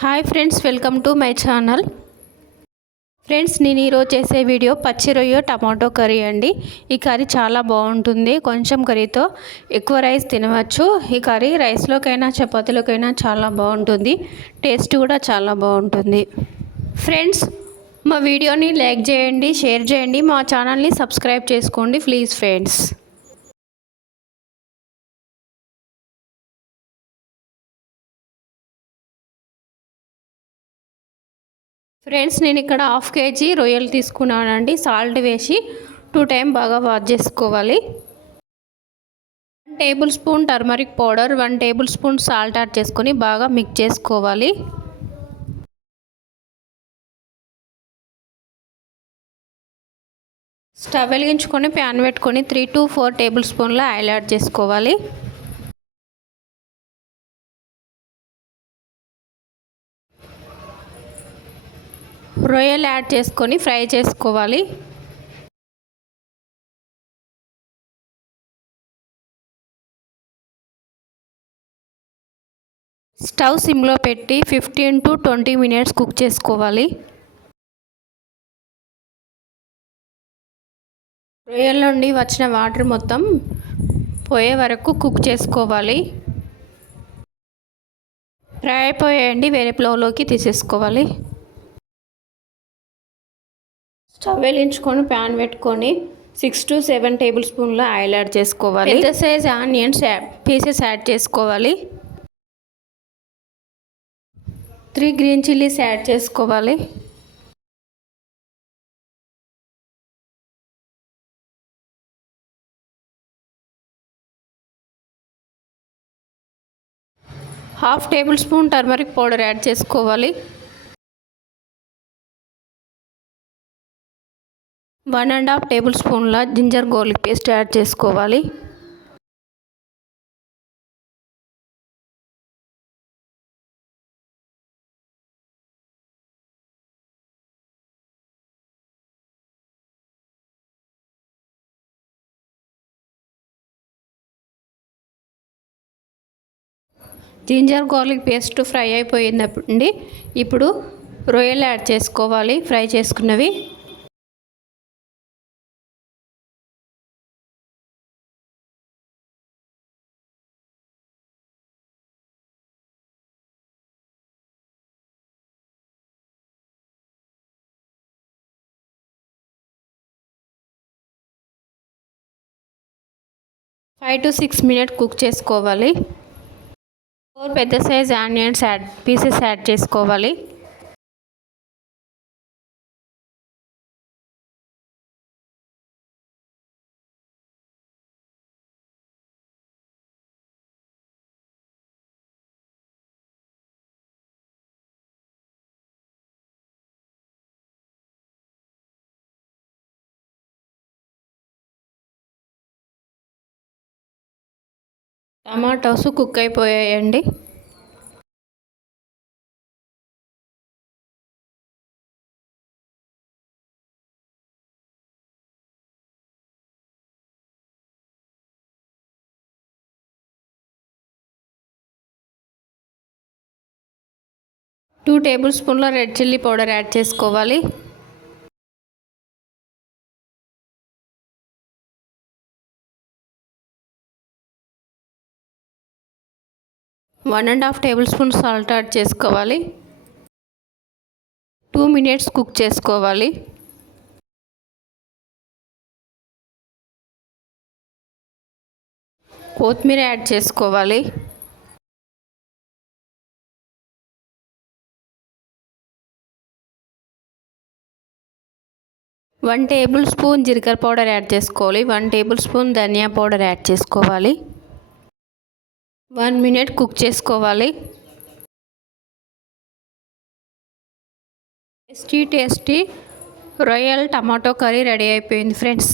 Hi friends, welcome to my channel. Friends, నేను ఈరోజు చేసే వీడియో పచ్చి రొయ్య టమాటో కర్రీ అండి. ఈ కర్రీ చాలా బాగుంటుంది. కొంచెం కర్రీతో ఎక్కువ రైస్ తినవచ్చు. ఈ కర్రీ రైస్లోకైనా చపాతీలోకైనా చాలా బాగుంటుంది. టేస్ట్ కూడా చాలా బాగుంటుంది. ఫ్రెండ్స్, మా వీడియోని లైక్ చేయండి, షేర్ చేయండి, మా ఛానల్ని సబ్స్క్రైబ్ చేసుకోండి ప్లీజ్ ఫ్రెండ్స్. ఫ్రెండ్స్, నేను ఇక్కడ హాఫ్ కేజీ రొయ్యలు తీసుకున్నానండి. సాల్ట్ వేసి 2 టైం బాగా వాష్ చేసుకోవాలి. 1 table spoon turmeric powder, 1 table spoon salt add చేసుకొని బాగా మిక్స్ చేసుకోవాలి. స్టవ్ వెలిగించుకొని ప్యాన్ పెట్టుకొని 3 to 4 టేబుల్ స్పూన్ల ఆయిల్ యాడ్ చేసుకోవాలి. రొయ్యలు యాడ్ చేసుకొని ఫ్రై చేసుకోవాలి. స్టవ్ సిమ్లో పెట్టి 15 to 20 మినిట్స్ కుక్ చేసుకోవాలి. రొయ్యల నుండి వచ్చిన వాటర్ మొత్తం పోయే వరకు కుక్ చేసుకోవాలి. ఫ్రై అయిపోయాయండి, వేరే ప్లేట్లోకి తీసేసుకోవాలి. స్టవ్ వెలిగించుకొని ప్యాన్ పెట్టుకొని 6 to 7 టేబుల్ స్పూన్ల ఆయిల్ యాడ్ చేసుకోవాలి. పెద్ద సైజ్ ఆనియన్స్ పీసెస్ యాడ్ చేసుకోవాలి. 3 గ్రీన్ చిల్లీస్ యాడ్ చేసుకోవాలి. Half tablespoon turmeric powder add చేసుకోవాలి. 1.5 టేబుల్ స్పూన్ల జింజర్ గార్లిక్ పేస్ట్ యాడ్ చేసుకోవాలి. జింజర్ గార్లిక్ పేస్ట్ ఫ్రై అయిపోయిందండి. ఇప్పుడు రొయ్యలు యాడ్ చేసుకోవాలి, ఫ్రై చేసుకున్నవి. ఫైవ్ to 6 మినిట్స్ కుక్ చేసుకోవాలి. 4 పెద్ద సైజ్ ఆనియన్స్ పీసెస్ యాడ్ చేసుకోవాలి. టమాటోస్ కుక్ అయిపోయాయండి. టూ టేబుల్ స్పూన్ల రెడ్ చిల్లీ పౌడర్ యాడ్ చేసుకోవాలి. One and half table spoon salt add చేసుకోవాలి. 2 మినిట్స్ కుక్ చేసుకోవాలి. కొత్తిమీర యాడ్ చేసుకోవాలి. వన్ టేబుల్ స్పూన్ జీలకర్ర పౌడర్ యాడ్ చేసుకోవాలి. 1 టేబుల్ స్పూన్ ధనియా పౌడర్ యాడ్ చేసుకోవాలి. 1 మినిట్ కుక్ చేసుకోవాలి. టేస్టీ రొయ్యల్ టమాటో కర్రీ రెడీ అయిపోయింది ఫ్రెండ్స్.